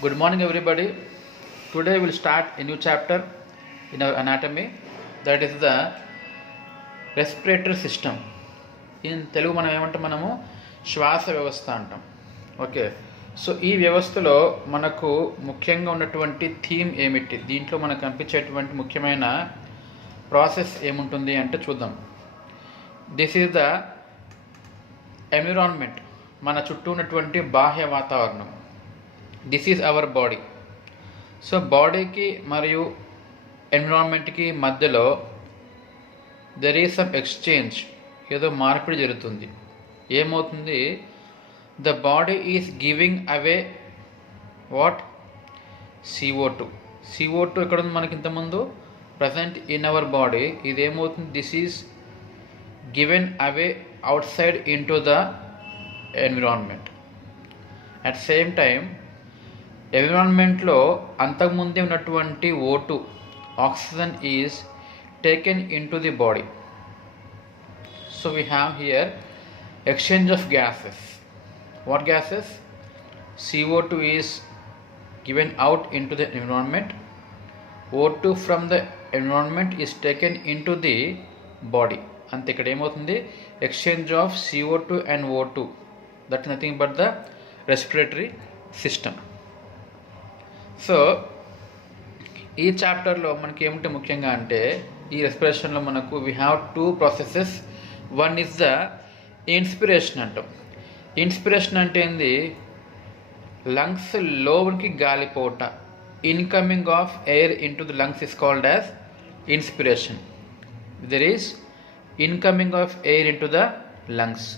Good morning, everybody. Today we'll start a new chapter in our anatomy, that is the respiratory system. In Telugu మనం ఏమంటాము శ్వాస వ్యవస్థ అంటాం. Okay, so ఈ వ్యవస్థలో మనకు ముఖ్యంగా ఉన్నటువంటి థీమ్ ఏమిటి, దీంట్లో మనకు కనిపించేటువంటి ముఖ్యమైన ప్రాసెస్ ఏముంటుంది అంటే చూద్దాం. దిస్ ఈజ్ ద ఎన్విరాన్మెంట్, మన చుట్టూ ఉన్నటువంటి బాహ్య వాతావరణం. This is our body. So బాడీకి మరియు ఎన్విరాన్మెంట్కి మధ్యలో దెర్ ఈజ్ సమ్ ఎక్స్చేంజ్, ఏదో మార్పిడి జరుగుతుంది. ఏమవుతుంది? The body is giving away what? CO2. CO2 ఎక్కడ ఉంది మనకి ఇంతకుముందు? Present in our body. ఇది ఏమవుతుంది? This is given away outside into the environment. At same time ఎన్విరాన్మెంట్లో అంతకుముందే ఉన్నటువంటి O2 oxygen is taken into the body. So we have here exchange of gases. What gases? CO2 is given out into the environment. O2 from the environment is taken into the body. అంతే. ఇక్కడ ఏమవుతుంది? Exchange of CO2 and O2. That is nothing but the respiratory system. So ఈ చాప్టర్లో మనకి ఏమిటి ముఖ్యంగా అంటే, ఈ రెస్పిరేషన్లో మనకు we have two processes. One is the inspiration అంటాం. ఇన్స్పిరేషన్ అంటే ఏంది? లంగ్స్ లోపలికి గాలిపోట, incoming of air into the lungs is called as inspiration. There is incoming of air into the lungs.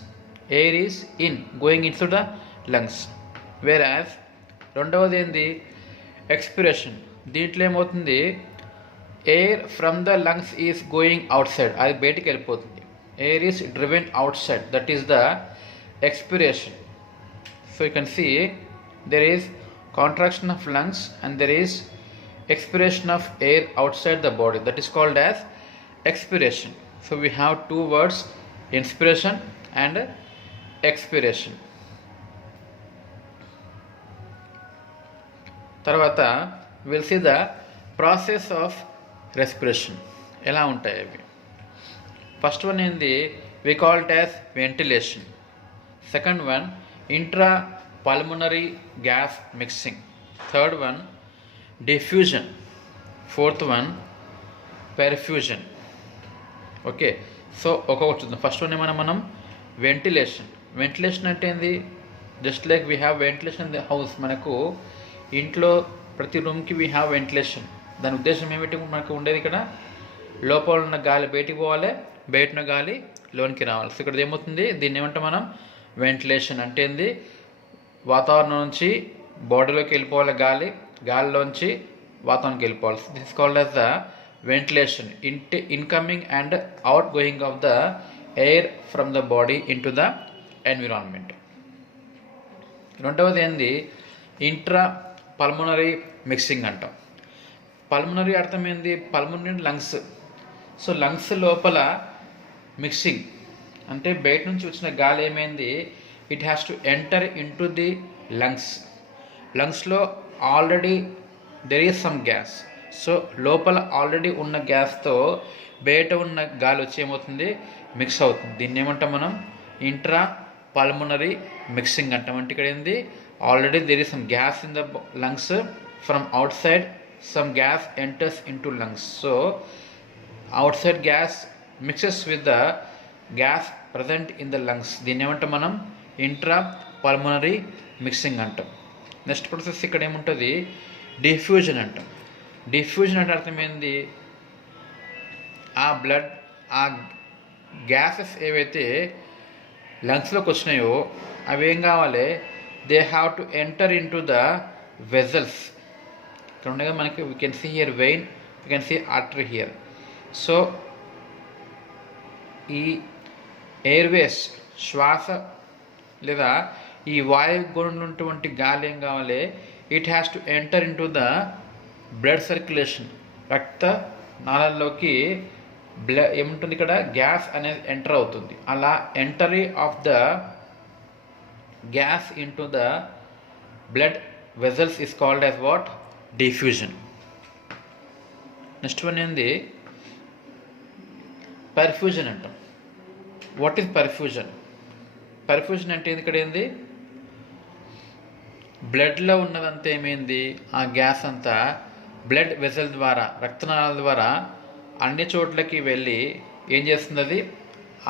Air is in, going into the lungs. Where as రెండవది ఏంది? Expiration. దీంట్లో ఏమవుతుంది? Air from the lungs is going out side, అది బయటికి వెళ్ళిపోతుంది. Air is driven outside, that is the expiration. So you can see there is contraction of lungs and there is expiration of air outside the body, that is called as expiration. So we have two words, inspiration and expiration. తర్వాత we'll see the process of respiration. ఎలా ఉంటాయి అవి? First one ఏంది? We call it as ventilation. Second one intra pulmonary gas mixing. Third one diffusion. Fourth one perfusion. Okay, so ఒక్కొక్కటి చూద్దాం. First one ఏమన్నా మనం ventilation. Ventilation అంటే ఏంది? Just like we have ventilation in the house. మనకు ఇంట్లో ప్రతి రూమ్కి వీ హ్యావ్ వెంటిలేషన్. దాని ఉద్దేశం ఏమిటి? మనకు ఉండేది ఇక్కడ లోపల ఉన్న గాలి బయటికి పోవాలి, బయట ఉన్న గాలి లోనికి రావాలి. సో ఇక్కడ ఏమవుతుంది? దీన్ని ఏమంటాం మనం? వెంటిలేషన్. అంటే ఏంది? వాతావరణం నుంచి బాడీలోకి వెళ్ళిపోవాలి గాలి, గాలిలోంచి వాతావరణంకి వెళ్ళిపోవాలి. This is called as the ventilation. Incoming and outgoing of the air from the body into the environment. రెండవది ఏంది? ఇంట్రా పల్మనరీ మిక్సింగ్ అంటాం. పల్మనరీ అర్థం ఏంది? Pulmonary lungs. సో లంగ్స్ లోపల మిక్సింగ్ అంటే బయట నుంచి వచ్చిన గాలి ఏమైంది? It has to enter into the lungs. లంగ్స్లో already there is some gas. So లోపల ఆల్రెడీ ఉన్న గ్యాస్తో బయట ఉన్న గాలి వచ్చి ఏమవుతుంది? మిక్స్ అవుతుంది. దీన్ని ఏమంటాం మనం? ఇంట్రా పల్మనరీ మిక్సింగ్ అంటాం. అంటే ఇక్కడ ఏంది? Already there is some gas in the lungs, from out side some gas enters into lungs. So outside gas mixes with the gas present in the lungs. దీన్ని ఏమంటాం మనం? ఇంట్రా పల్మనరీ మిక్సింగ్ అంటాం. Next process ఇక్కడ ఏముంటుంది? Diffusion అంటాం. Diffusion అంటే అర్థం ఏంది? ఆ బ్లడ్, ఆ గ్యాసెస్ ఏవైతే లంగ్స్లోకి వచ్చినాయో అవి ఏం కావాలి? They have to enter into the vessels. ఇక్కడ ఉండగా మనకి we can see here vein, we can see artery here. So ఈ ఎయిర్వేస్, శ్వాస లేదా ఈ వాయువు గుండా ఉన్నటువంటి గాలి ఏం కావాలి? It has to enter into the blood circulation. రక్త నాళాల్లోకి ఏముంటుంది? ఇక్కడ గ్యాస్ అనేది ఎంటర్ అవుతుంది. అలా entry of the gas into the blood vessels is called as what? Diffusion. Next one ఏంది? పర్ఫ్యూజన్ అంటాం. What is perfusion? పర్ఫ్యూజన్ అంటే ఇక్కడ ఏంది? బ్లడ్లో ఉన్నదంతా ఏమైంది? ఆ గ్యాస్ అంతా బ్లడ్ వెజల్ ద్వారా, రక్తనాళాల ద్వారా అన్ని చోట్లకి వెళ్ళి ఏం చేస్తుంది? అది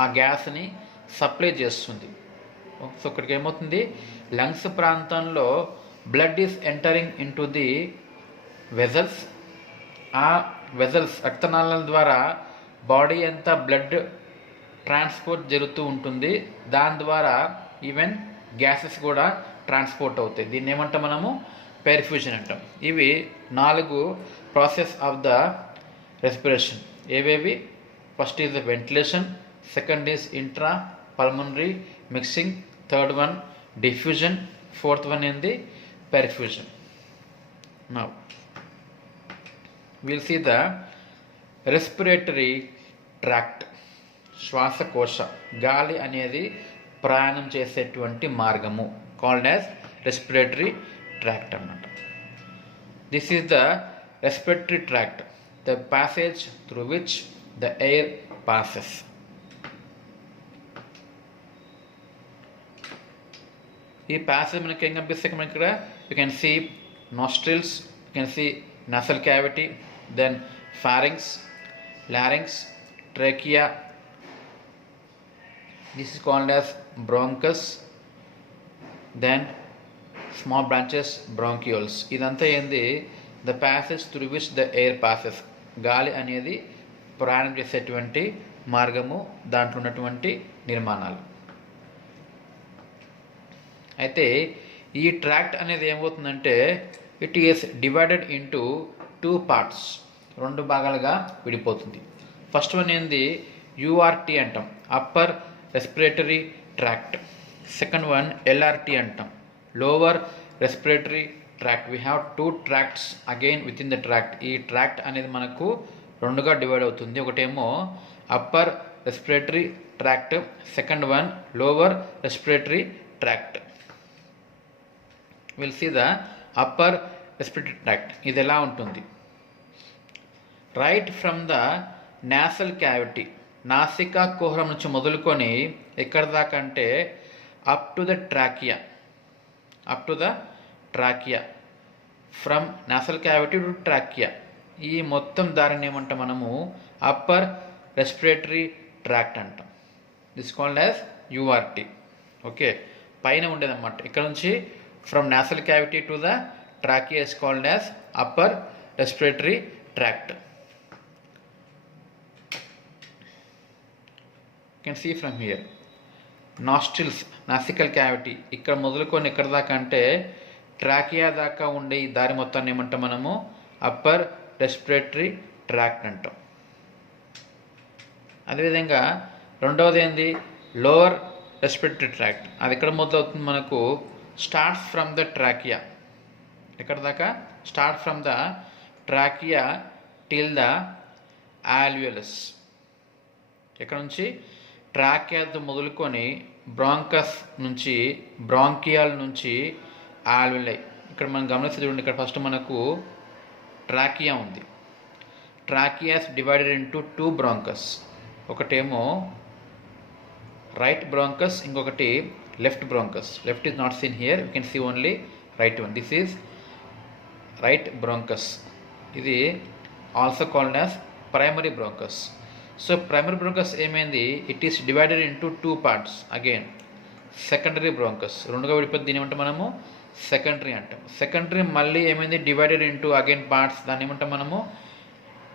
ఆ గ్యాస్ని సప్లై చేస్తుంది. సో ఇక్కడికి ఏమవుతుంది? లంగ్స్ ప్రాంతంలో blood is entering in to the vessels. ఆ వెజల్స్ రక్తనాళాల ద్వారా బాడీ అంతా బ్లడ్ ట్రాన్స్పోర్ట్ జరుగుతూ ఉంటుంది. దాని ద్వారా ఈవెన్ గ్యాసెస్ కూడా ట్రాన్స్పోర్ట్ అవుతాయి. దీన్ని ఏమంటాం మనము? పెర్ఫ్యూజన్ అంటాం. ఇవి 4 ప్రాసెస్ ఆఫ్ ద రెస్పిరేషన్. ఏవేవి? First is the ventilation, second is intrapulmonary mixing, third one diffusion, fourth one ఏంది? Perfusion. Now will see the respiratory tract. శ్వాసకోశ, గాలి అనేది ప్రయాణం చేసేటువంటి మార్గము కాల్డ్ యాజ్ రెస్పిరేటరీ ట్రాక్ట్ అన్నమాట. This is the respiratory tract, the passage through which the air passes. ఈ passage మనకి ఏం కనిపిస్తాయి? మనకి ఇక్కడ you can see nostrils, you can see nasal cavity, then pharynx, larynx, trachea. This is called as bronchus, then small branches, bronchioles. ఇదంతా ఏంది? The passage through which the air passes. గాలి అనేది ప్రయాణం చేసేటువంటి మార్గము, దాంట్లో ఉన్నటువంటి నిర్మాణాలు. అయితే ఈ ట్రాక్ట్ అనేది ఏమవుతుందంటే it is divided into 2 parts, 2 భాగాలుగా విడిపోతుంది. ఫస్ట్ వన్ ఏంది? యూఆర్టీ అంటాం, upper respiratory tract. Second one LRT అంటాం, lower respiratory tract. We have 2 tracts again within the tract. ఈ ట్రాక్ట్ అనేది మనకు 2గా డివైడ్ అవుతుంది. ఒకటేమో upper respiratory tract, second one lower respiratory tract. Will see the upper respiratory tract. ఇది ఎలా ఉంటుంది? Right from the nasal cavity, నాసికా కుహరం నుంచి మొదలుకొని ఎక్కడ దాకా అంటే up to the trachea, from nasal cavity to trachea. ఈ మొత్తం దారిని ఏమంటాం మనము? అప్పర్ రెస్పిరేటరీ ట్రాక్ట్ అంటాం. This called as URT. Okay, పైన ఉండేదన్నమాట. ఇక్కడ నుంచి from nasal cavity to the trachea is called as upper respiratory tract. You can see from here nostrils, nastical cavity. ఇక్కడ మొదలుకొని ఎక్కడ దాకా అంటే ట్రాకియా దాకా ఉండే ఈ దారి మొత్తాన్ని ఏమంటాం మనము? అప్పర్ రెస్పిరేటరీ ట్రాక్ట్ అంటాం. అదేవిధంగా రెండవది ఏంది? Lower respiratory tract. అది ఎక్కడ మొదలవుతుంది మనకు? Starts from the trachea. ఎక్కడ దాకా? Start from the trachea till the alveolus. ఎక్కడ నుంచి? ట్రాకియాతో మొదలుకొని బ్రాంకస్ నుంచి, బ్రాంకియాల్ నుంచి ఆల్వియోలై. ఇక్కడ మనం గమనిస్తే చూడండి, ఇక్కడ ఫస్ట్ మనకు ట్రాకియా ఉంది. Trachea's divided into 2 bronchus. ఒకటేమో రైట్ బ్రాంకస్, ఇంకొకటి left bronchus. Left is not seen here, you can see only right one. This is right bronchus. ఇది also called as primary bronchus. So primary bronchus ఏమైంది? It is divided into 2 parts again. Secondary bronchus 2గా విడిపోతే దీని ఏమంటాం మనము? Secondary అంటాం. Secondary మళ్ళీ ఏమైంది? డివైడెడ్ ఇంటూ అగైన్ పార్ట్స్, దాన్ని ఏమంటాం మనము?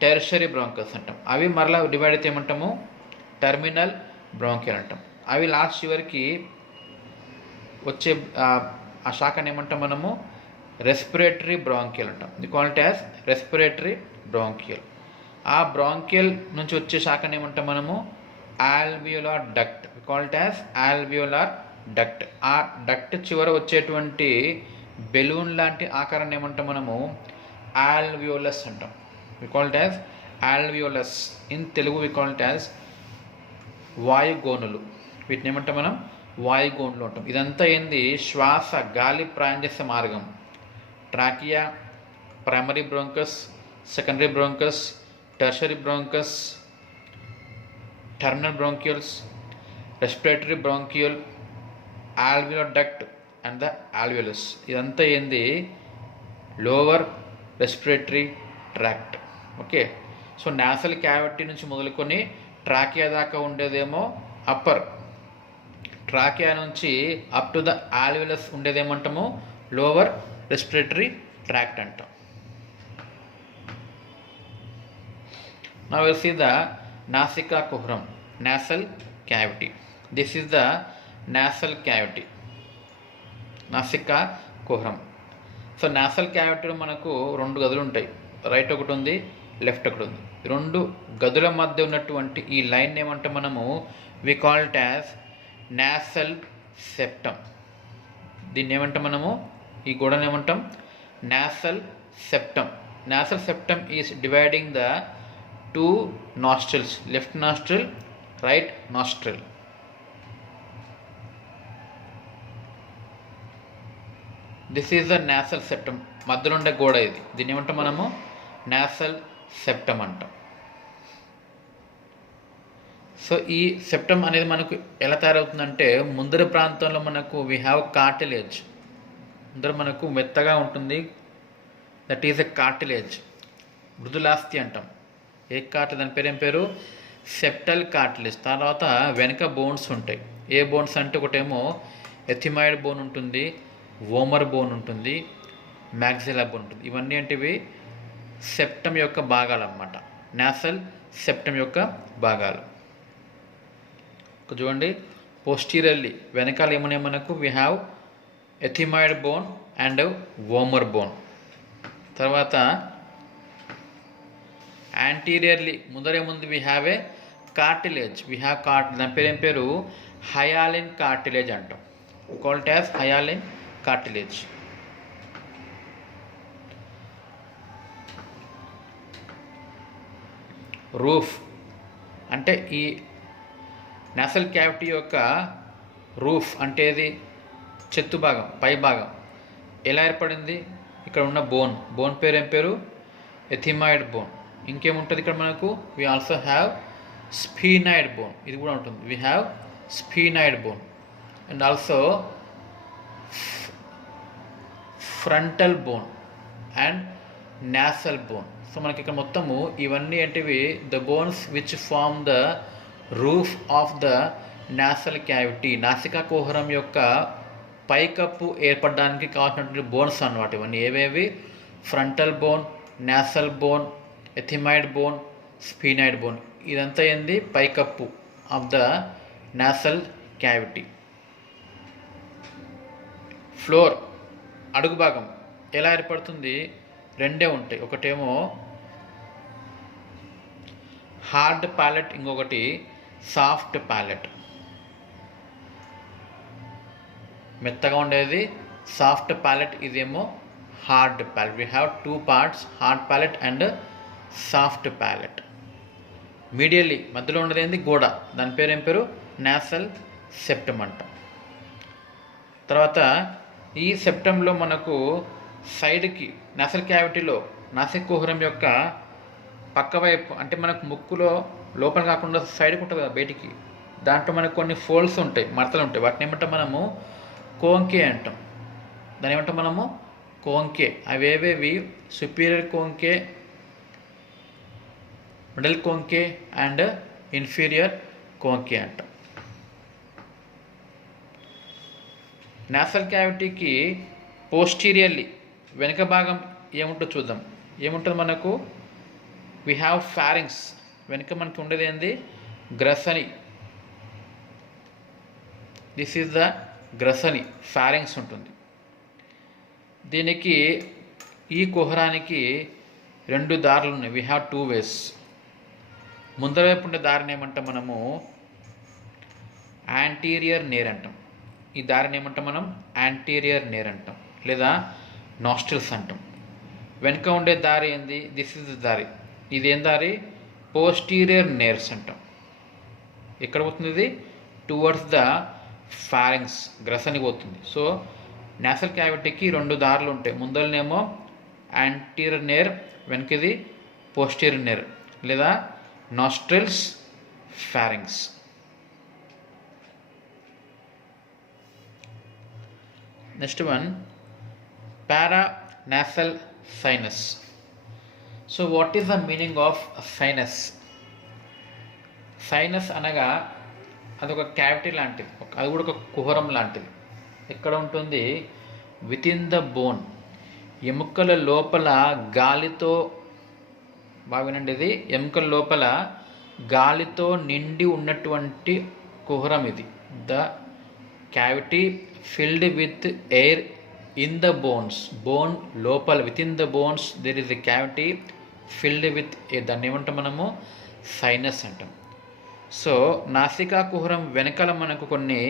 టెర్షరీ బ్రాంకస్ అంటాం. అవి మరలా డివైడ్ అయితే ఏమంటాము? టెర్మినల్ బ్రాంకియల్ అంటాం. అవి లాస్ట్ చివరికి వచ్చే ఆ శాఖని ఏమంటాం మనము? రెస్పిరేటరీ బ్రాంకియల్ అంటాం. ఇది కాల్డ్ యాజ్ రెస్పిరేటరీ బ్రాంకియల్. ఆ బ్రాంకియల్ నుంచి వచ్చే శాఖని ఏమంటాం మనము? Alveolar duct. Called as alveolar duct. ఆ డక్ట్ చివర వచ్చేటువంటి బెలూన్ లాంటి ఆకారాన్ని ఏమంటాం మనము? ఆల్వియోలస్ అంటాం. We called as alveolus. In Telugu we called as వాయుగోనులు. వీటిని ఏమంటాం మనం? వాయుగోనులు అంటాం. ఇదంతా ఏంది? శ్వాస, గాలి ప్రయాణం చేసే మార్గం. Trachea, primary bronchus, secondary bronchus, tertiary bronchus, terminal bronchioles, respiratory bronchiole, alveolar duct and the alveolus. ఇదంతా ఏంది lower respiratory tract. Okay, so nasal cavity నుంచి మొదలుకొని ట్రాకియా దాకా ఉండేదేమో అప్పర్, ట్రాకియా నుంచి అప్ టు ద ఆల్వియలస్ ఉండేదేమంటాము లోవర్ రెస్పిరేటరీ ట్రాక్ట్ అంటాం. Now we'll see the Nasica cohrum, nasal cavity. This is the nasal cavity, నాసికా కుహరం. సో నాసల్ క్యావిటీలో మనకు రెండు గదులు ఉంటాయి, రైట్ ఒకటి ఉంది, లెఫ్ట్ ఒకటి ఉంది. రెండు గదుల మధ్య ఉన్నటువంటి ఈ లైన్ ఏమంటే మనము we call it as nasal septum. దీన్ని ఏమంటాం మనము, ఈ గోడను ఏమంటాం nasal septum. Nasal septum is dividing the two nostrils, left nostril, right nostril. This is the nasal septum, మధ్యలో ఉండే గోడ ఇది. దీన్ని ఏమంటాం మనము నాసల్ సెప్టమ్ అంటాం. సో ఈ సెప్టమ్ అనేది మనకు ఎలా తయారవుతుందంటే ముందర ప్రాంతంలో మనకు వీ హ్యావ్ కార్టిలేజ్, ముందర మనకు మెత్తగా ఉంటుంది, దట్ ఈజ్ ఎ కార్టిలేజ్, మృదులాస్థి అంటాం. ఏ కార్టిలేజ్, దాని పేరు ఏం పేరు సెప్టల్ కార్టిలేజ్. తర్వాత వెనక బోన్స్ ఉంటాయి. ఏ బోన్స్ అంటే ఒకటేమో ఎథిమాయిడ్ బోన్ ఉంటుంది, వోమర్ బోన్ ఉంటుంది, మ్యాక్సిలా బోన్ ఉంటుంది. ఇవన్నీ అంటే ఇవి సెప్టమ్ యొక్క భాగాలు అన్నమాట, నాసల్ సెప్టమ్ యొక్క భాగాలు. చూడండి, పోస్టీరియర్లీ వెనకాల ఏమన్నా మనకు we have ethmoid bone and vomer bone. తర్వాత యాంటీరియర్లీ ముందరేముంది we have a cartilage, we have దాని పేరు ఏం పేరు హయాలిన్ కార్టిలేజ్ అంటాం. Called as hyaline cartilage. Roof అంటే ఈ నాసల్ క్యావిటీ యొక్క రూఫ్ అంటే ఇది చెత్తు భాగం, పై భాగం ఎలా ఏర్పడింది, ఇక్కడ ఉన్న బోన్ పేరు ఏం పేరు ఎథిమాయిడ్ బోన్. ఇంకేముంటుంది ఇక్కడ మనకు we also have sphenoid bone, ఇది కూడా ఉంటుంది. We have sphenoid bone and also frontal bone and nasal bone. So మనకి ఇక్కడ మొత్తము ఇవన్నీ ఏంటివి the bones which form the roof of the nasal cavity. నాసికా కుహరం యొక్క పైకప్పు ఏర్పడడానికి కావాల్సినటువంటి బోన్స్ అన్నమాట ఇవన్నీ. ఏవేవి frontal bone, nasal bone, ethmoid bone, sphenoid bone. ఇదంతా ఏంది పైకప్పు of the nasal cavity. Floor అడుగు భాగం ఎలా ఏర్పడుతుంది, రెండే ఉంటాయి. ఒకటేమో హార్డ్ ప్యాలెట్, ఇంకొకటి సాఫ్ట్ ప్యాలెట్. మెత్తగా ఉండేది సాఫ్ట్ ప్యాలెట్, ఇదేమో hard palate. We have two parts, hard palate and soft palate. Medially మధ్యలో ఉండేది ఏంది గోడ, దాని పేరు ఏం పేరు నాసల్ సెప్టమ్ అంట. తర్వాత ఈ సెప్టంలో మనకు సైడ్కి నాసల్ క్యావిటీలో నాసికా కుహరం యొక్క పక్క వైపు అంటే మనకు ముక్కులో లోపల కాకుండా సైడ్కి ఉంటుంది కదా బయటికి, దాంట్లో మనకు కొన్ని ఫోల్డ్స్ ఉంటాయి, మడతలు ఉంటాయి. వాటిని ఏమంటాం మనము కోంకే అంటాం. దాని ఏమంటాం మనము కోంకే. అవేవేవి సుపీరియర్ కోంకే, మిడిల్ కోంకే అండ్ ఇన్ఫీరియర్ కోంకే అంటాం. నాసల్ క్యావిటీకి పోస్టీరియర్లీ వెనుక భాగం ఏముంటుందో చూద్దాం. ఏముంటుంది మనకు వీ హ్యావ్ ఫారింగ్స్. వెనుక మనకి ఉండేది ఏంది గ్రసని. దిస్ ఈజ్ ద గ్రసని, ఫారింగ్స్ ఉంటుంది. దీనికి ఈ కుహరానికి రెండు దారులు ఉన్నాయి. We have two ways. ముందర వైపు ఉండే దారిని ఏమంటాం మనము యాంటీరియర్ నేర్ అంటాం. ఈ దారిని ఏమంటాం మనం యాంటీరియర్ నేర్ అంటాం, లేదా నాస్ట్రిల్స్ అంటాం. వెనుక ఉండే దారి ఏంది, దిస్ ఇస్ ద దారి. ఇది ఏం దారి పోస్టీరియర్ నేర్స్ అంటాం. ఎక్కడ పోతుంది ఇది టువర్డ్స్ ద ఫారింగ్స్, గ్రసని పోతుంది. సో నాసల్ క్యావిటీకి 2 దారులు ఉంటాయి. ముందరనేమో యాంటీరియర్ నేర్, వెనకది పోస్టీరియర్ నేర్ లేదా nostrils, pharynx. Next one paranasal sinus. So what is the meaning of sinus? Sinus అనగా అదొక క్యావిటీ లాంటిది, అది కూడా ఒక కుహరం లాంటిది. ఎక్కడ ఉంటుంది? విత్ ఇన్ ద బోన్, ఎముకల లోపల గాలితో, బాగా వినండి, ఇది ఎముకల లోపల గాలితో నిండి ఉన్నటువంటి కుహరం ఇది. The cavity filled with air in the bones, bone లోపల within the bones there is a cavity filled with air. దాన్ని ఏమంటాం మనము? సైనస్ అంటాం. సో నాసికా కుహరం వెనకాల మనకు కొన్ని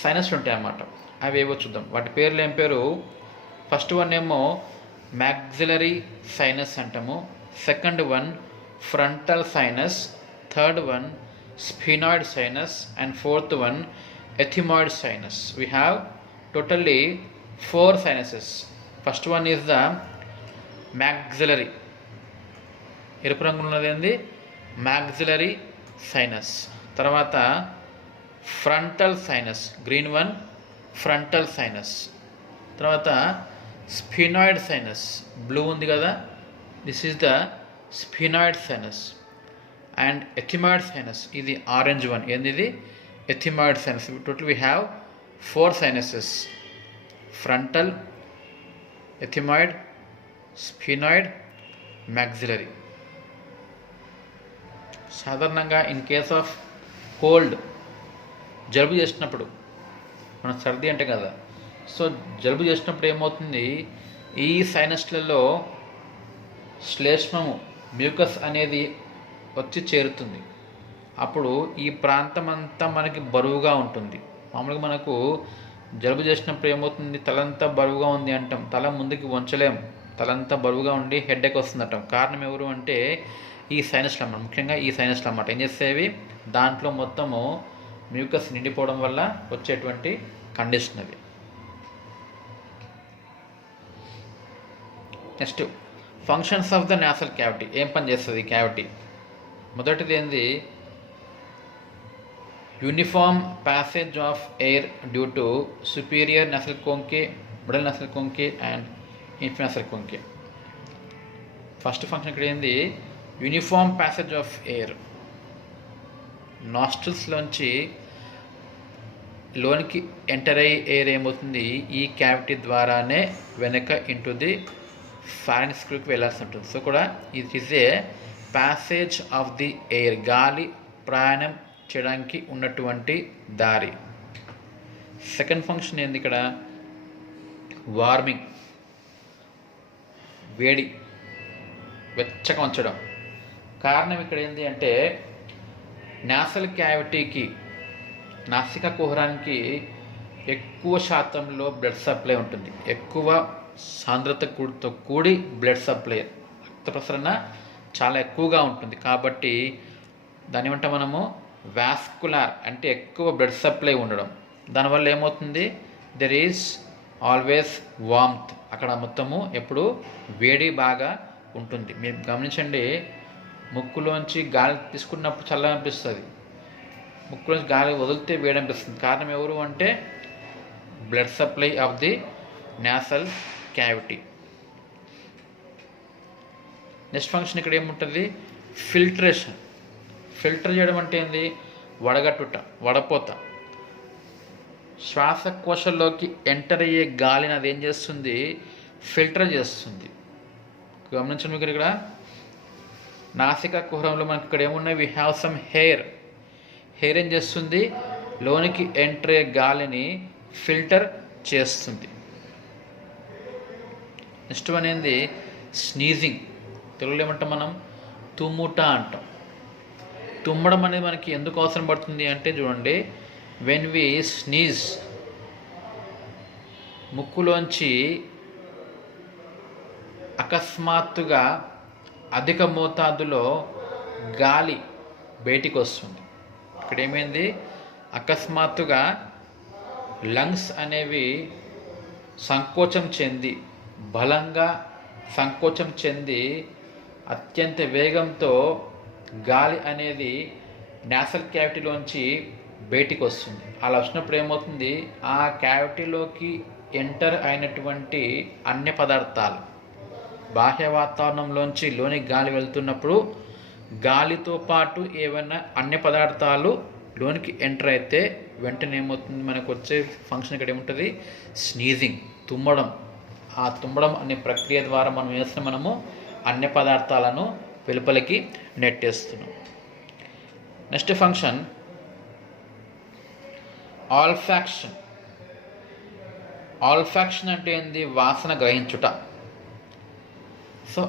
సైనస్ ఉంటాయి అన్నమాట. అవి ఏవో చూద్దాం. వాటి పేర్లు ఏం పేరు? ఫస్ట్ వన్ ఏమో మ్యాక్సిలరీ సైనస్ అంటాము, second one frontal sinus, third one sphenoid sinus, and fourth one ethmoid sinus. We have totally 4 sinuses. First one is the maxillary, ఎరుపు రంగులో ఉన్నది ఏంది? Maxillary sinus. తర్వాత frontal sinus, green one frontal sinus. తర్వాత sphenoid sinus, blue ఉంది కదా, this is the sphenoid sinus. And ethmoid sinus, ఇది orange one, ఏంది ఇది? Ethmoid sinus. Total we have 4 sinuses: frontal, ఎథిమాయిడ్, స్ఫినాయిడ్, maxillary. సాధారణంగా ఇన్ కేస్ ఆఫ్ కోల్డ్, జలుబు చేసినప్పుడు, మనం సర్ది అంటే కదా, సో జలుబు చేసినప్పుడు ఏమవుతుంది? ఈ సైనస్లలో శ్లేష్మము, మ్యూకస్ అనేది వచ్చి చేరుతుంది. అప్పుడు ఈ ప్రాంతం అంతా మనకి బరువుగా ఉంటుంది. మామూలుగా మనకు జలుబు చేసినప్పుడు ఏమవుతుంది? తలంతా బరువుగా ఉంది అంటాం, తల ముందుకి వంచలేం, తలంతా బరువుగా ఉండి హెడ్ఏక్ వస్తుంది అంటాం. కారణం ఎవరు అంటే ఈ సైనస్లు అన్నమాట, ముఖ్యంగా ఈ సైనస్లు అన్నమాట. ఏం చేసేవి? దాంట్లో మొత్తము మ్యూకస్ నిండిపోవడం వల్ల వచ్చేటువంటి కండిషన్ అది. Next functions of the nasal cavity. ఏం పని చేస్తుంది ఈ క్యావిటీ? మొదటిది ఏంది? Uniform passage of air due to superior nasal conchae, middle nasal conchae and inferior nasal conchae. First function ఇక్కడ ఏంది? Uniform passage of air. నాస్ట్రిల్స్లోంచి లోనికి ఎంటర్ అయ్యే ఎయిర్ ఏమవుతుంది? ఈ క్యావిటీ ద్వారానే వెనక ఇంటూ ది ఫారింక్స్కి వెళ్ళాల్సి ఉంటుంది. సో కూడా it is A passage of the air, గాలి ప్రయాణం చేయడానికి ఉన్నటువంటి దారి. సెకండ్ ఫంక్షన్ ఏంది ఇక్కడ? వార్మింగ్, వేడి, వెచ్చగా ఉంచడం. కారణం ఇక్కడ ఏంటి అంటే నాసల్ క్యావిటీకి, నాసికా కుహరానికి ఎక్కువ శాతంలో బ్లడ్ సప్లై ఉంటుంది, ఎక్కువ సాంద్రతతో కూడి బ్లడ్ సప్లై, రక్త ప్రసరణ చాలా ఎక్కువగా ఉంటుంది. కాబట్టి దాని ఏమంటాం మనము? వాస్కులార్, అంటే ఎక్కువ బ్లడ్ సప్లై ఉండడం. దానివల్ల ఏమవుతుంది? దెర్ ఈజ్ ఆల్వేస్ వామ్త్, అక్కడ మొత్తము ఎప్పుడు వేడి బాగా ఉంటుంది. మీరు గమనించండి, ముక్కులోంచి గాలి తీసుకున్నప్పుడు చల్లగా అనిపిస్తుంది, ముక్కులోంచి గాలి వదిలితే వేడి అనిపిస్తుంది. కారణం ఎవరు అంటే blood supply of the nasal cavity. Next function ఇక్కడ ఏముంటుంది? ఫిల్టరేషన్. ఫిల్టర్ చేయడం అంటే ఏంది? వడగట్టుట, వడపోత. శ్వాసకోశంలోకి ఎంటర్ అయ్యే గాలిని అది ఏం చేస్తుంది? ఫిల్టర్ చేస్తుంది. గమనించండి మీకు ఇక్కడ నాసికా కుహరంలో మనకి ఇక్కడ ఏమున్నాయి? We have some hair. Hair ఏం చేస్తుంది? లోనికి ఎంటర్ అయ్యే గాలిని ఫిల్టర్ చేస్తుంది. నెక్స్ట్ వన్ ఏంది? స్నీజింగ్. తెలుగులో ఏమంటాం మనం? తుమ్ముట అంటాం. తుమ్మడం అనేది మనకి ఎందుకు అవసరం పడుతుంది అంటే చూడండి, వెన్ వి స్నీజ్, ముక్కులోంచి అకస్మాత్తుగా అధిక మోతాదులో గాలి బయటికి వస్తుంది. ఇక్కడ ఏమైంది? అకస్మాత్తుగా లంగ్స్ అనేవి సంకోచం చెంది, బలంగా సంకోచం చెంది అత్యంత వేగంతో గాలి అనేది నాసల్ క్యావిటీలోంచి బయటికి వస్తుంది. అలా వచ్చినప్పుడు ఏమవుతుంది, ఆ క్యావిటీలోకి ఎంటర్ అయినటువంటి అన్య పదార్థాలు బాహ్య వాతావరణంలోంచి లోని గాలి వెళ్తున్నప్పుడు గాలితో పాటు ఏమైనా అన్య పదార్థాలు లోనికి ఎంటర్ అయితే వెంటనే ఏమవుతుంది, మనకు వచ్చే ఫంక్షన్ ఇక్కడ ఏముంటుంది, స్నీజింగ్, తుమ్మడం. ఆ తుమ్మడం అనే ప్రక్రియ ద్వారా మనము అన్య పదార్థాలను వెలుపలికి నెట్టేస్తున్నాం. Next function ఆల్ఫాక్షన్. ఆల్ఫాక్షన్ అంటే ఏంది, వాసన గ్రహించుట. సో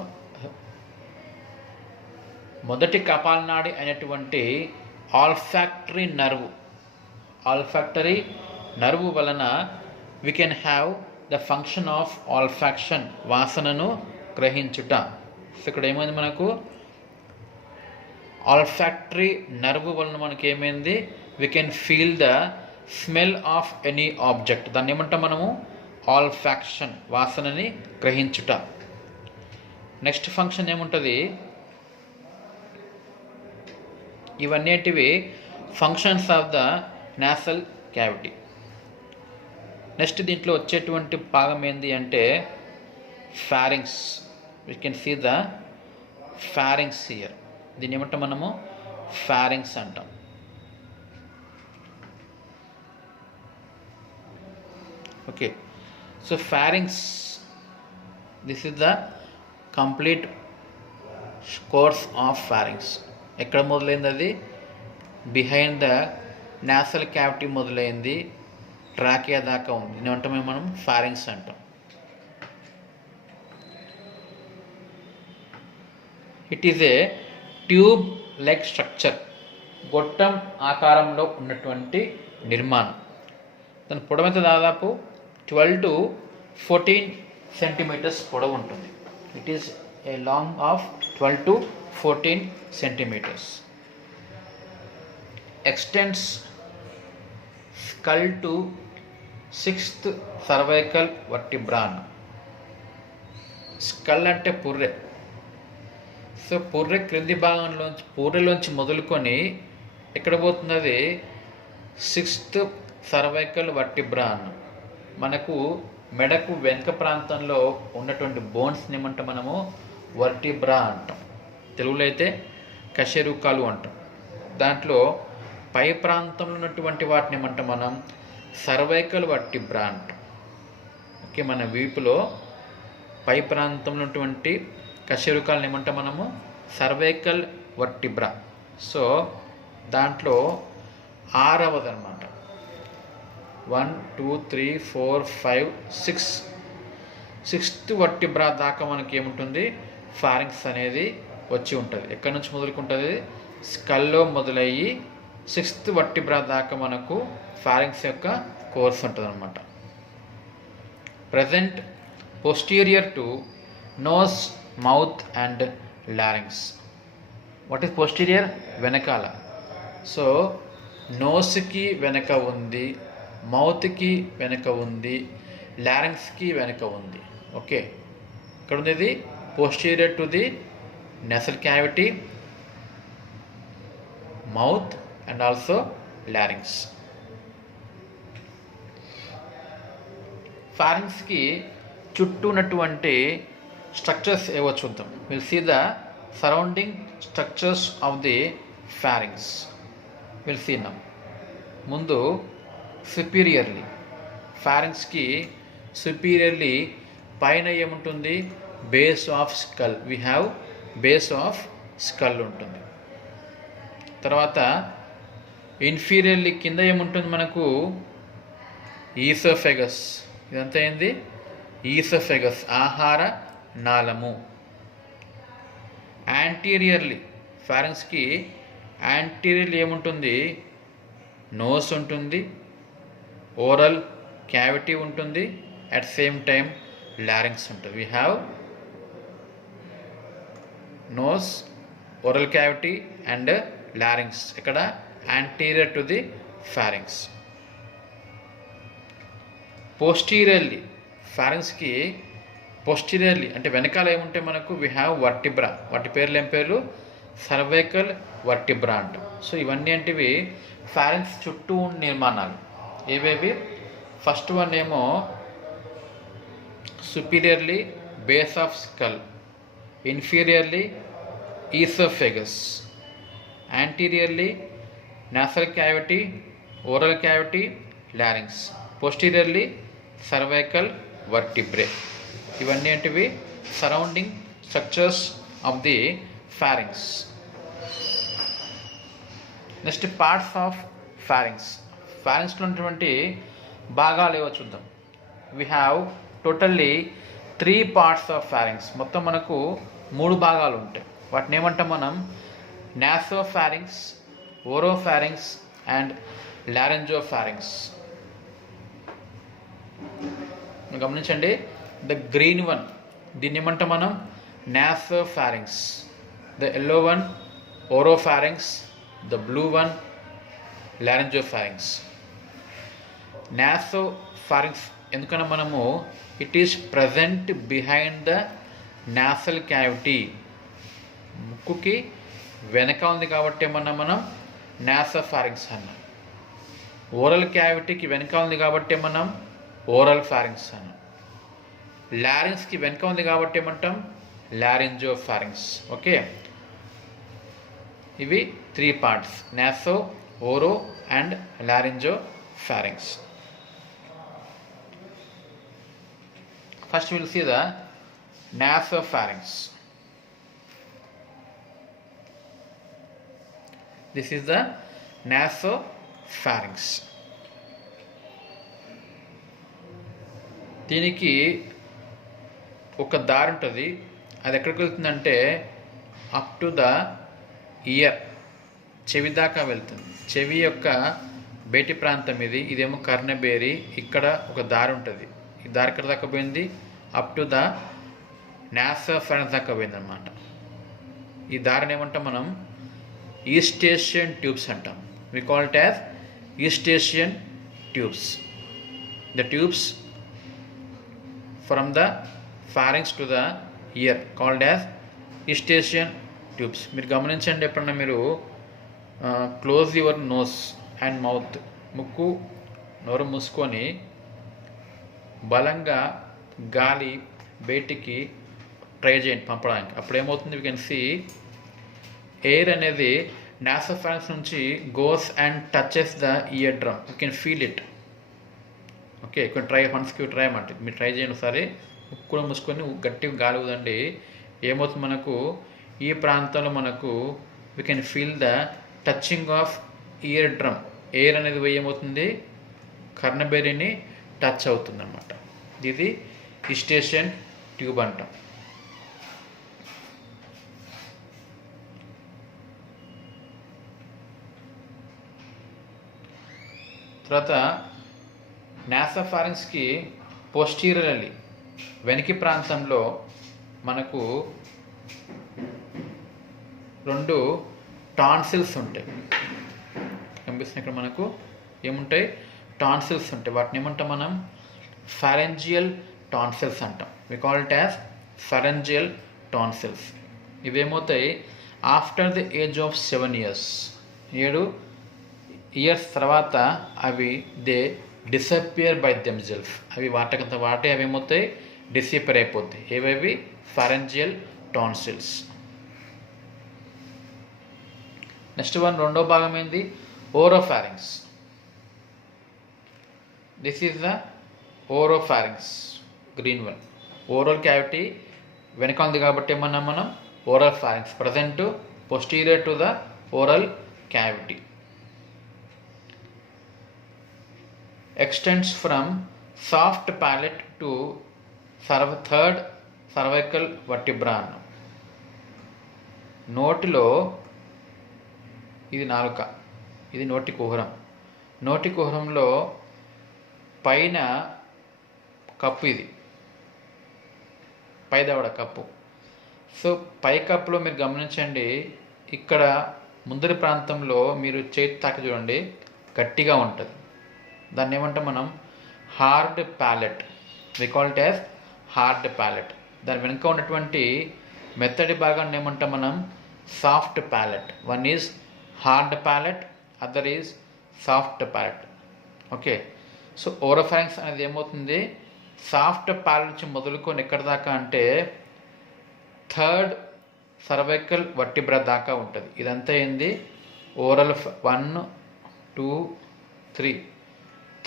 మొదటి కపాలనాడి అయినటువంటి ఆల్ఫాక్టరీ నర్వ్ వలన we can have the function of olfaction, వాసనను గ్రహించుట. సో ఇక్కడ ఏమైంది, మనకు ఆల్ఫాక్టరీ నర్వ్ వలన మనకి ఏమైంది, we can feel the smell of any object. దాన్ని ఏమంటాం మనము, ఆల్ఫాక్షన్, వాసనని గ్రహించుట. నెక్స్ట్ ఫంక్షన్ ఏముంటుంది, ఇవన్నిటివి functions of the nasal cavity. Next దీంట్లో వచ్చేటువంటి భాగం ఏంటి అంటే pharynx. We can see the pharynx here. దీన్ని ఏమంటాం మనము, ఫారింగ్స్ అంటాం. Okay, so pharynx, this is the complete course of pharynx. ఎక్కడ మొదలైంది అది, బిహైండ్ ద నాసల్ క్యావిటీ మొదలైంది, ట్రాకియా దాకా ఉంది. దీని అంటామే మనం ఫారింగ్స్ అంటాం. It is a tube like structure, గొట్టం ఆకారంలో ఉన్నటువంటి నిర్మాణం. దాని పొడవైతే దాదాపు 12 to 14 సెంటీమీటర్స్ పొడవు ఉంటుంది. It is a long of 12 to 14 centimetres. Extends skull to 6th cervical vertebra. Skull అంటే పుర్రె. సో పుర్రె క్రింది పుర్రెలోంచి మొదలుకొని ఎక్కడ పోతుంది, అది 6th సర్వైకల్ వర్టిబ్రాన్. మనకు మెడకు వెనుక ప్రాంతంలో ఉన్నటువంటి బోన్స్ని ఏమంటాం మనము, వర్టిబ్రా అంటాం. తెలుగులో అయితే కశేరుకాలు అంటాం. దాంట్లో పై ప్రాంతంలో ఉన్నటువంటి వాటిని ఏమంటాం మనం, సర్వైకల్ వర్టిబ్రా అంటాం. ఓకే, మన వీపులో పై ప్రాంతంలో ఉన్నటువంటి కశేరుకాలను ఏమంటాం మనము, సర్వైకల్ వర్టిబ్రా. సో దాంట్లో 6వది అనమాట. 1 2 3 4 5 6 6th వర్టిబ్రా దాకా మనకి ఏముంటుంది, ఫారింగ్స్ అనేది వచ్చి ఉంటుంది. ఎక్కడి నుంచి మొదలుకుంటుంది, స్కల్లో మొదలయ్యి 6th వర్టిబ్రా దాకా మనకు ఫారింగ్స్ యొక్క కోర్స్ ఉంటుంది అనమాట. Present posterior to nose, mouth and larynx. What is posterior? వెనకాల. సో నోస్కి వెనక ఉంది, మౌత్కి వెనక ఉంది, లారింగ్స్కి వెనక ఉంది. ఓకే, ఇక్కడ ఉంది posterior to the nasal cavity, mouth and also larynx. ఫారింగ్స్కి చుట్టూ ఉన్నటువంటి స్ట్రక్చర్స్ ఏవో చూద్దాం. Will see the surrounding structures of the pharynx. Will see now. ముందు సుపీరియర్లీ, ఫారింగ్స్కి సుపీరియర్లీ పైన ఏముంటుంది, base of skull. We have base of skull ఉంటుంది. తర్వాత ఇన్ఫీరియర్లీ కింద ఏముంటుంది మనకు, ఈసోఫెగస్. ఇదంతా ఏంది, ఈసోఫెగస్, ఆహార నాళము. యాంటీరియర్లీ, ఫారింగ్స్కి యాంటీరియర్లీ ఏముంటుంది, నోస్ ఉంటుంది, ఓరల్ క్యావిటీ ఉంటుంది, అట్ సేమ్ టైం లారింగ్స్ ఉంటుంది. We have nose, oral cavity and larynx. ఇక్కడ anterior to the pharynx. Posteriorly, ఫారింగ్స్కి పోస్టీరియర్లీ అంటే వెనకాల ఏముంటే మనకు వి హ్యావ్ వర్టిబ్రా. వాటి పేర్లు ఏం పేర్లు? సర్వైకల్ వర్టిబ్రా అంట. సో ఇవన్నీ అంటివి ఫారింగ్స్ చుట్టూ ఉన్న నిర్మాణాలు. ఏవేవి? ఫస్ట్ వన్ ఏమో superiorly base of skull, inferiorly oesophagus, anteriorly nasal cavity, oral cavity, larynx, posteriorly cervical vertebrae. ఇవన్నీ ఏంటివి? Surrounding structures of the pharynx. Next parts of pharynx. pharynxలో ఉన్నటువంటి భాగాలు ఏవో చూద్దాం. We have totally 3 parts of pharynx. మొత్తం మనకు 3 భాగాలు ఉంటాయి. వాటిని ఏమంటాం మనం? Nasopharynx, oropharynx and laryngopharynx. గమనించండి, ద గ్రీన్ వన్ దీన్ని ఏమంటాం మనం? Nasopharynx. The yellow one oropharynx, the blue one laryngopharynx. Nasopharynx ఎందుకన్నా మనము it is present behind the nasal cavity. ముక్కుకి వెనక ఉంది కాబట్టి ఏమన్నా మనం నాసోఫారింక్స్ అన్నాం. ఓరల్ క్యావిటీకి వెనక ఉంది కాబట్టి మనం ఓరల్ ఫారింక్స్ అన్నాం. లారింగ్స్కి వెనక ఉంది కాబట్టి ఏమంటాం? లారింజోఫారింక్స్. ఓకే, ఇవి 3 parts: naso, oro and laryngopharynx. First will see the nasopharynx. This is the nasopharynx. దీనికి ఒక దారి ఉంటుంది. అది ఎక్కడికి వెళ్తుందంటే అప్ టు ద ఇయర్, చెవి దాకా వెళ్తుంది. చెవి యొక్క బయటి ప్రాంతం ఇది. ఇదేమో కర్ణబేరి. ఇక్కడ ఒక దారి ఉంటుంది. ఈ దారి ఎక్కడ దాకా పోయింది? అప్ టు ద నాసోఫారింక్స్ దాకా పోయింది అన్నమాట. ఈ దారిని ఏమంటాం మనం? ఈస్టేషియన్ ట్యూబ్స్ అంటాం. We call it as Eustachian tubes. The tubes from the pharynx to the ear called as Eustachian tubes. మీరు గమనించండి, ఎప్పుడన్నా మీరు close your nose and mouth, ముక్కు నోరు మూసుకొని బలంగా గాలి బయటికి ట్రై చేయండి పంపడానికి. అప్పుడు ఏమవుతుంది? వీ కెన్ సీ ఎయిర్ అనేది నాసోఫారింక్స్ నుంచి goes and touches the ear drum. You can feel it. Okay, కొంచెం ట్రై వన్స్కి ట్రై అన్నమాట. మీరు ట్రై చేయండి ఒకసారి. ముక్కు కూడా మూసుకొని గట్టిగా గాలి ఊదండి. ఏమవుతుంది? మనకు ఈ ప్రాంతంలో మనకు we can feel the touching of ear drum. Air అనేది పోయి ఏమవుతుంది? కర్ణబేరిని టచ్ అవుతుంది అన్నమాట. ఇది ఈస్టేషియన్ ట్యూబ్ అంటాం. తర్వాత నాసోఫారింక్స్కి పోస్టీరియర్లీ వెనక ప్రాంతంలో మనకు 2 టాన్సిల్స్ ఉంటాయి. కనిపిస్తుంది ఇక్కడ మనకు ఏముంటాయి? టాన్సిల్స్ ఉంటాయి. వాటిని ఏమంటాం మనం? ఫారెంజియల్ టాన్సిల్స్ అంటాం. We call it as pharyngeal tonsils. ఇవేమవుతాయి? After the age of 7 years, 7 years తర్వాత అవి దే డిసపియర్ బై దెమ్సెల్ఫ్. అవి వాటకంత వాటే అవి ఏమవుతాయి? డిసపియర్ అయిపోతాయి. ఏవేవి? Pharyngeal tonsils. నెక్స్ట్ వన్, రెండో భాగం ఏంది? Oropharynx. This is the oropharynx, green one. Oral cavity వెనక ఉంది కాబట్టి ఏమన్నా మనం? Oral pharynx. Present posterior to the oral cavity. Extends from soft palate to third cervical vertebra. నోటిలో ఇది నాలుక, ఇది నోటి కుహరం. నోటి కుహరంలో పైన కప్పు, ఇది పై దవడ కప్పు. సో పై కప్పులో మీరు గమనించండి, ఇక్కడ ముందరి ప్రాంతంలో మీరు చేతి తాకి చూడండి, గట్టిగా ఉంటుంది. దాన్ని ఏమంటాం మనం? Hard palate. We call it as hard palate. దాని వెనుక ఉన్నటువంటి మెత్తటి భాగాన్ని ఏమంటాం మనం? Soft palate. One is hard palate, other is soft palate. Okay, so oropharynx అనేది ఏమవుతుంది? సాఫ్ట్ ప్యాలెట్ నుంచి మొదలుకొని ఎక్కడి దాకా అంటే థర్డ్ సర్వైకల్ వర్టిబ్రా దాకా ఉంటుంది. ఇదంతా ఏంది? ఓరల్ 1, 2, 3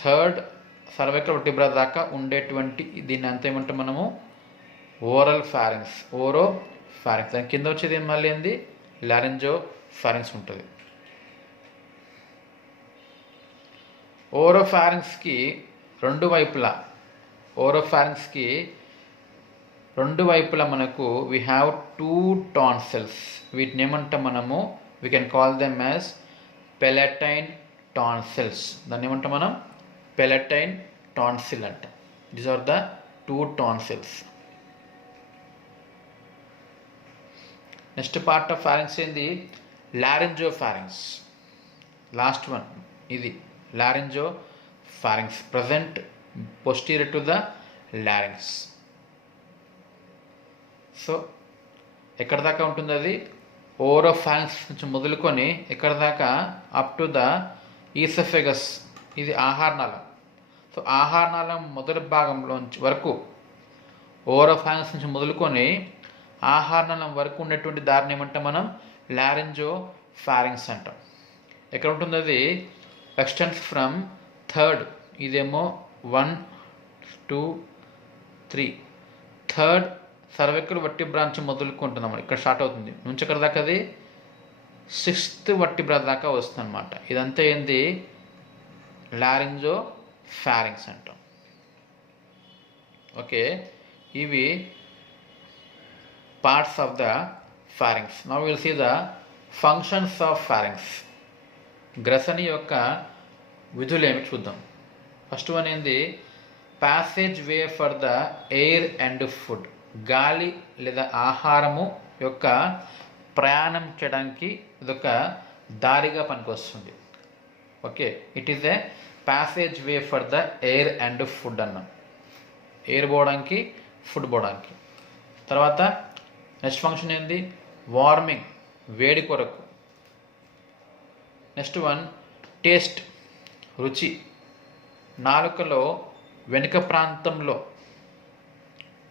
థర్డ్ సర్వైకల్ వర్టిబ్రా దాకా ఉండేటువంటి దీన్ని అంతా ఏమంటాం మనము? Oral pharynx, oro pharynx. దాని కింద వచ్చేది మళ్ళీ ఏంది? లారింజో ఫారింక్స్ ఉంటుంది. ఓరోఫారింక్స్కి రెండు వైపులా మనకు వీ హ్యావ్ 2 టాన్సిల్స్. వీటిని ఏమంటాం మనము? We can call them as palatine tonsils. దాన్ని ఏమంటాం మనం? పెలటైన్ టాన్సిల్ అంట. These are the 2 tonsils. Next part of pharynx ఏంది? Laryngo pharynx. లాస్ట్ వన్ ఇది laryngo pharynx, present posterior to the larynx. So ఎక్కడ దాకా ఉంటుంది అది? ఓరోఫారింక్స్ నుంచి మొదలుకొని ఎక్కడ దాకా? Up to the oesophagus. ఇది ఆహారనాళం. సో ఆహారనాళం మొదటి భాగంలోంచి వరకు ఓరోఫారింక్స్ నుంచి మొదలుకొని ఆహారనాళం వరకు ఉండేటువంటి దారిని ఏమంటాం మనం? లారింజో ఫారింక్స్ అంటాం. ఎక్కడ ఉంటుంది అది? ఎక్స్టెండ్స్ ఫ్రమ్ థర్డ్, ఇదేమో 1, 2, 3 థర్డ్ సర్వైకల్ వర్టిబ్రా నుంచి మొదలుకుంటున్నాం. ఇక్కడ స్టార్ట్ అవుతుంది నుంచి ఎక్కడ దాకా అది 6th వర్టిబ్రా దాకా వస్తుంది అనమాట. ఇదంతా ఏంది? లారింజో ఫారింక్స్ అంటాం. ఓకే, ఇవి parts of the pharynx. Now will see the functions of pharynx. గ్రసని యొక్క విధులు ఏమి చూద్దాం. ఫస్ట్ వన్ ఏంది? Passageway for the air and food. గాలి లేదా ఆహారము యొక్క ప్రయాణం చేయడానికి ఇదొక దారిగా పనికొస్తుంది. Okay, it is a passageway for the air and food అన్నాం. ఎయిర్ పోవడానికి, ఫుడ్ పోవడానికి. తర్వాత నెక్స్ట్ ఫంక్షన్ ఏంది? వార్మింగ్, వేడి కొరకు. నెక్స్ట్ వన్ టేస్ట్, రుచి. నాలుకలో వెనుక ప్రాంతంలో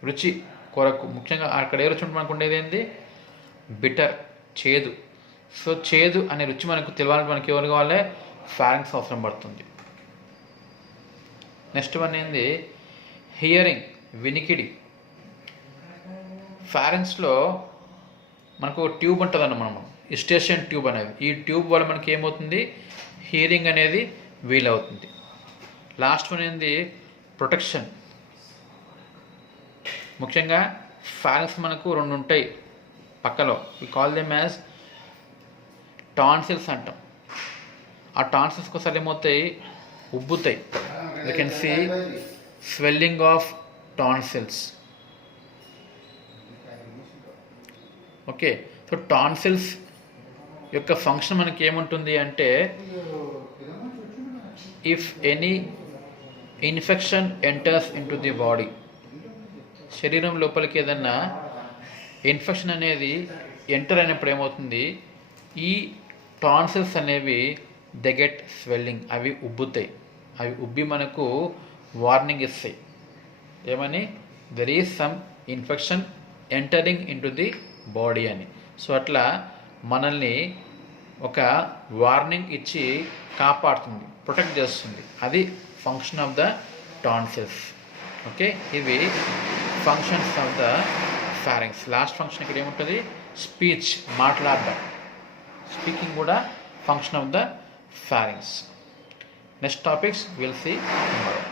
రుచి కొరకు, ముఖ్యంగా అక్కడ ఏ రుచి ఉంటుంది మనకు ఉండేది ఏంది? బిటర్, చేదు. సో చేదు అనే రుచి మనకు తెలియాలంటే మనకి ఎవరు కావాలి? ఫారింక్స్ అవసరం పడుతుంది. నెక్స్ట్ వన్ ఏంది? హియరింగ్, వినికిడి. ఫారింక్స్లో మనకు ట్యూబ్ ఉంటుందన్న మనం, ఇస్టేషన్ ట్యూబ్ అనేది. ఈ ట్యూబ్ వల్ల మనకి ఏమవుతుంది? హియరింగ్ అనేది వీలవుతుంది. లాస్ట్ వన్ ఏంది? ప్రొటెక్షన్. ముఖ్యంగా ఫారింక్స్ మనకు 2 ఉంటాయి పక్కలో. We call them as tonsils అంటాం. ఆ టాన్సిల్స్ ఒకసారి ఏమవుతాయి? ఉబ్బుతాయి. You can see swelling of tonsils. Okay, so tonsils యొక్క ఫంక్షన్ మనకి ఏముంటుంది అంటే, if any infection enters into the body, శరీరం లోపలికి ఏదన్నా ఇన్ఫెక్షన్ అనేది ఎంటర్ అయినప్పుడు ఏమవుతుంది? ఈ టాన్సిల్స్ అనేవి దే గెట్ స్వెల్లింగ్, అవి ఉబ్బుతాయి. అవి ఉబ్బి మనకు వార్నింగ్ ఇస్తాయి. ఏమని? There is some infection entering into the body అని. సో అట్లా మనల్ని ఒక వార్నింగ్ ఇచ్చి కాపాడుతుంది, ప్రొటెక్ట్ చేస్తుంది. అది function of the tonsils. Okay, ఇవి functions of the pharynx. Last function ఇక్కడ ఏముంటుంది? స్పీచ్, మాట్లాడడం. స్పీకింగ్ కూడా function of the pharynx. Next topics we'll see tomorrow.